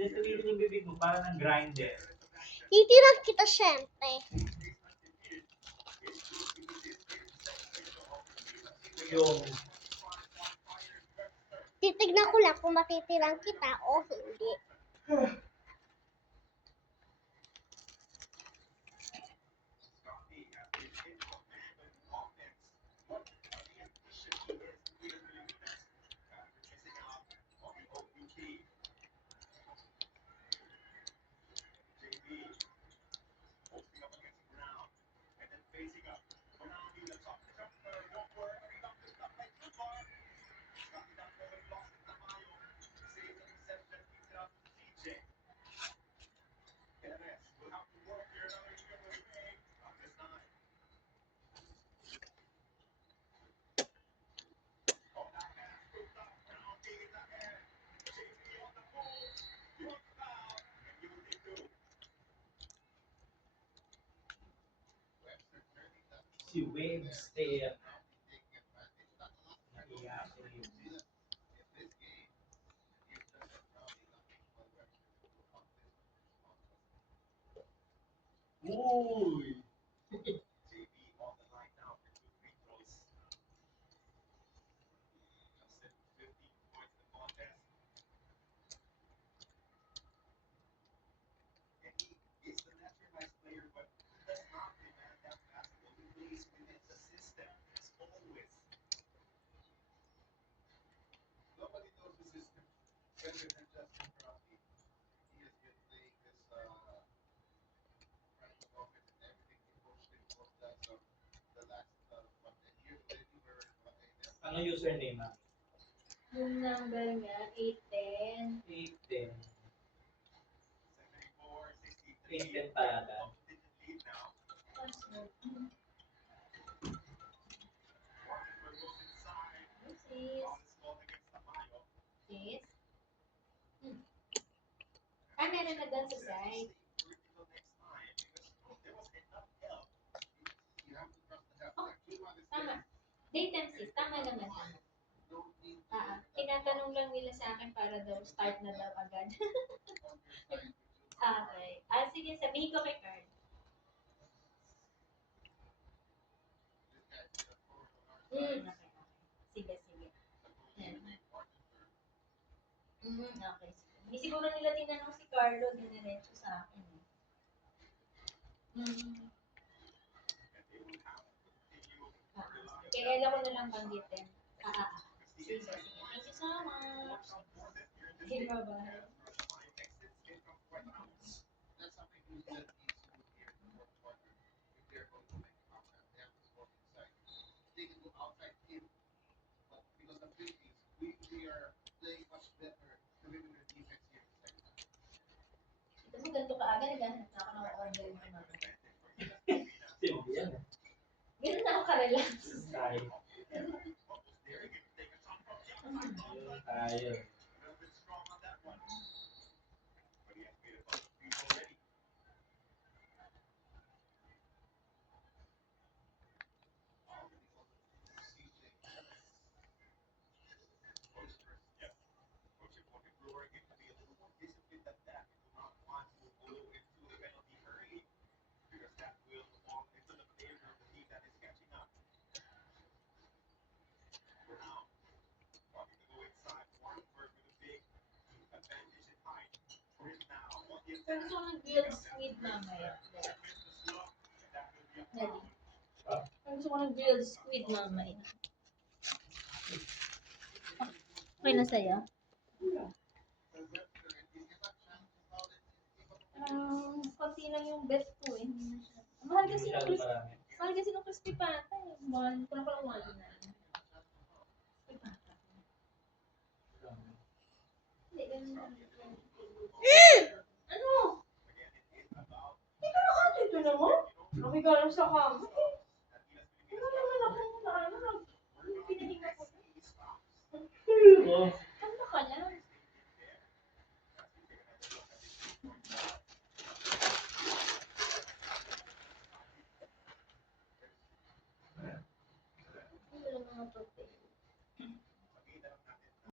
Titirin yung bibig mo para ng grinder. Titirang kita syempre. Yung Titignan ko lang kung matitirang kita o hindi. si Webster. Nahiya ko yun. Uy! Ano username na? Yung number niya, 810. 810. 810 talaga. Password. Sis. Meron na doon sa site. Oh, tama. Date and sis, tama naman. Tinatanong lang nila sa akin para daw start na daw agad. Okay. Sige, sabihin ko kay Carl. Okay. Sige. Okay. Hindi siguro nila tinanong si Carlo, diniretso sa akin. Kaya ko na lang banggitin. Sige. Thank you so much. Okay, bye-bye. Ito mo ganito ka agad, naghahanap na ako ng order mo naman. Simple yan. Ganun na ako ka-relax. Tayo. Tayo. Pero gusto ko ng grilled squid mamaya. Daddy. Gusto ko ng grilled squid mamaya. Okay na sa'yo? Konti lang yung bet ko eh. Mahal kasi ng crispy pata eh. Mahal ko na palang wala na. Crispy pata. Hindi, ganun lang. Ano? Ito na ate, ito naman. Nakigalang sa kama.